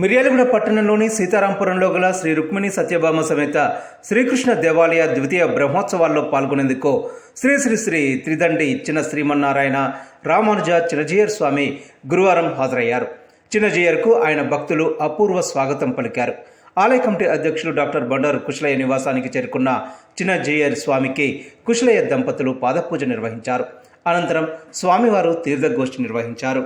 మిర్యాలగూడ పట్టణంలోని సీతారాంపురంలో గల శ్రీ రుక్మిణి సత్యభామ సమేత శ్రీకృష్ణ దేవాలయ ద్వితీయ బ్రహ్మోత్సవాల్లో పాల్గొనేందుకు శ్రీ శ్రీ శ్రీ త్రిదండి చిన్న శ్రీమన్నారాయణ రామానుజ చిన్నజీయర్ స్వామి గురువారం హాజరయ్యారు. చిన్నజీయర్కు ఆయన భక్తులు అపూర్వ స్వాగతం పలికారు. ఆలయ కమిటీ అధ్యక్షులు డాక్టర్ బండారు కుశలయ్య నివాసానికి చేరుకున్న చిన్నజీయర్ స్వామికి కుశలయ్య దంపతులు పాదపూజ నిర్వహించారు. అనంతరం స్వామివారు తీర్థగోష్ఠి నిర్వహించారు.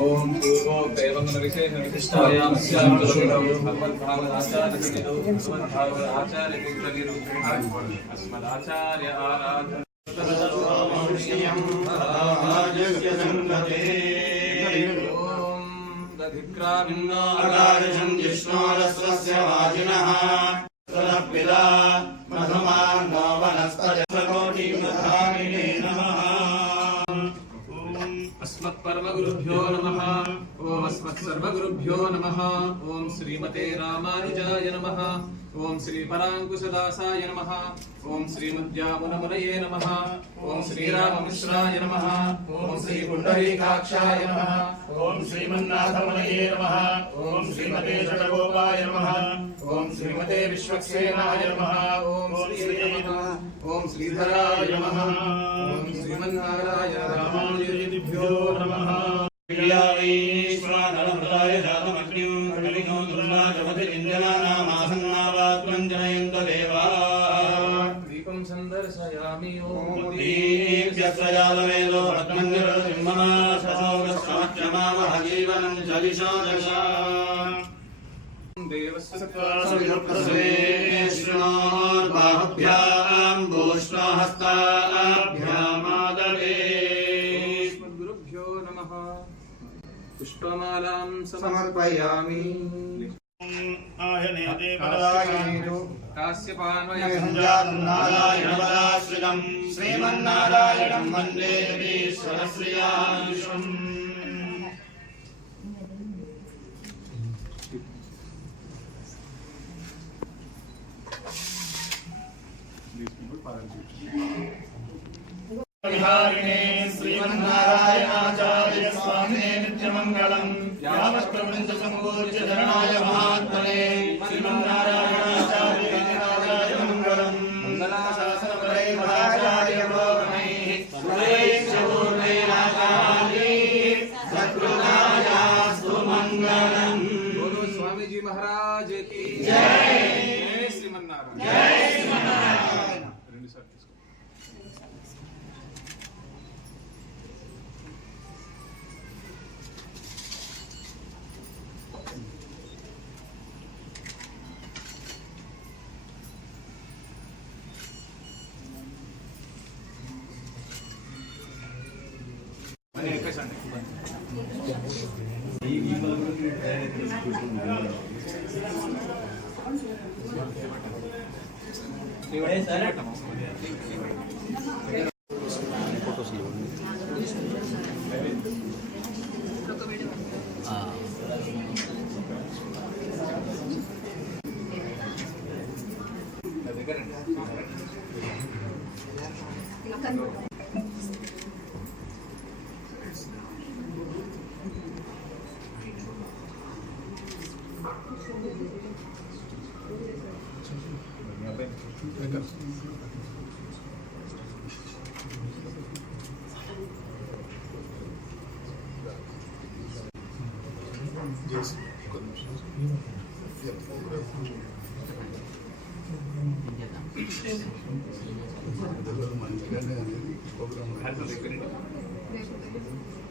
ओम पूर्वो देवं विशेष विशिष्टायां स्याम तुषुरं भगवद्भागवताचार्यकितो भगवद्भागवताचार्यकितनिरूपिणः अस्मदाचार्य आराधन तदतोमौष्यं महाराजस्य संगते ओम दधिक्रामिन्नो अगारिषं जिष्णोरस्वस्य वाजिनः तदपिला मधुमान्नो वनस्पतिकोटिमधामिने नमः. अस्मत्परमगुरुभ्यो नमः. ओम अस्मत्सर्वगुरुभ्यो नमः. ओम श्रीमते रामानुजाय नमः. ओम श्री परांकुशदासाय नमः. ओम श्रीमद्यामुनमुनये नमः. ओम श्रीराममिश्राय नमः. ओम श्री पुंडरीकाक्षाय नमः. ओम श्रीमन्नाथमुनये नमः. ओम श्रीमते षडगोपाय नमः. ओम श्रीमते विश्वक्सेनाय नमः. ओम श्री नमः. ओम श्रीधराय नमः. ओम श्रीमन्नारायण रामानुजेभ्यो नमः. प्रियाईश्वरानरभृताय जातमग्निं कलिनो दुर्गाजमतिञ्जनानामासन्नावात्मञ्जनयन्त देवा दीपं सन्दर्शयामि. ओम दीप्यस्वजालवेदो रत्मञ्जरसिंहमा शशोकस्वाक्षमावह जीवनं च दिशो दशा देवस्वत्वासुरप्रसेश्वरोर्बाहुभ्यां भूष्णहस्ताभ्यामादरे. गुरुभ्यो नमः. पुष्पमालां समर्पयामि. कास्यपान्वयसञ्जातं श्रीमन्नारायणं वन्दे ईश्वरश्रियायुषम्. विहारिणे श्रीमन्नारायणाचार्य स्वामिने नित्यमङ्गलं. यावत्प्रपञ्च सम्पूज्य शरणाय महात्मने श्रीमन्नारायणाचार्य राजाय मङ्गलं. मङ्गलाशासनपरे महाचार्य भोगमैः सुरैश्च पूर्णैराचार्यैः सत्कृतायास्तु मङ्गलम्. बोलो स्वामीजी महाराज की जय. जय श्रीमन्नारायण. जय श्रीमन्नारायण.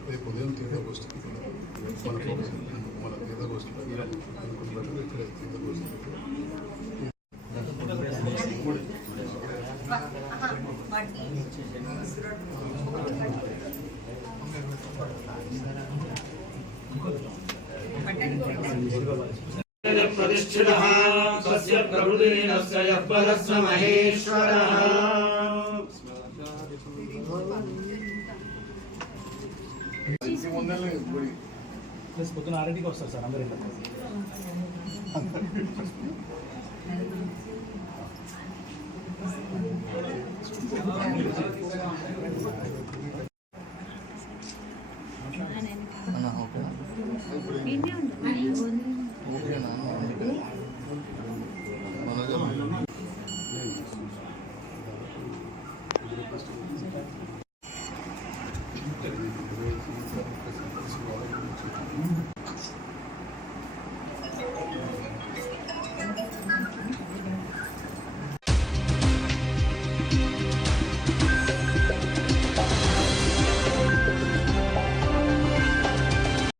రేపు ఉదయం తీర్థగోష్ఠి మన తీర్థగోష్ఠి అనుకుంటున్నారు ఇక్కడ తీర్థగోష్ఠి प्रतिष्ठितः तस्य प्रभृतिनस्य यः परस्य महेश्वरः గుడి ప్లస్ పొద్దున 6ంటికి వస్తారు సార్ అందరూ ఇప్పుడు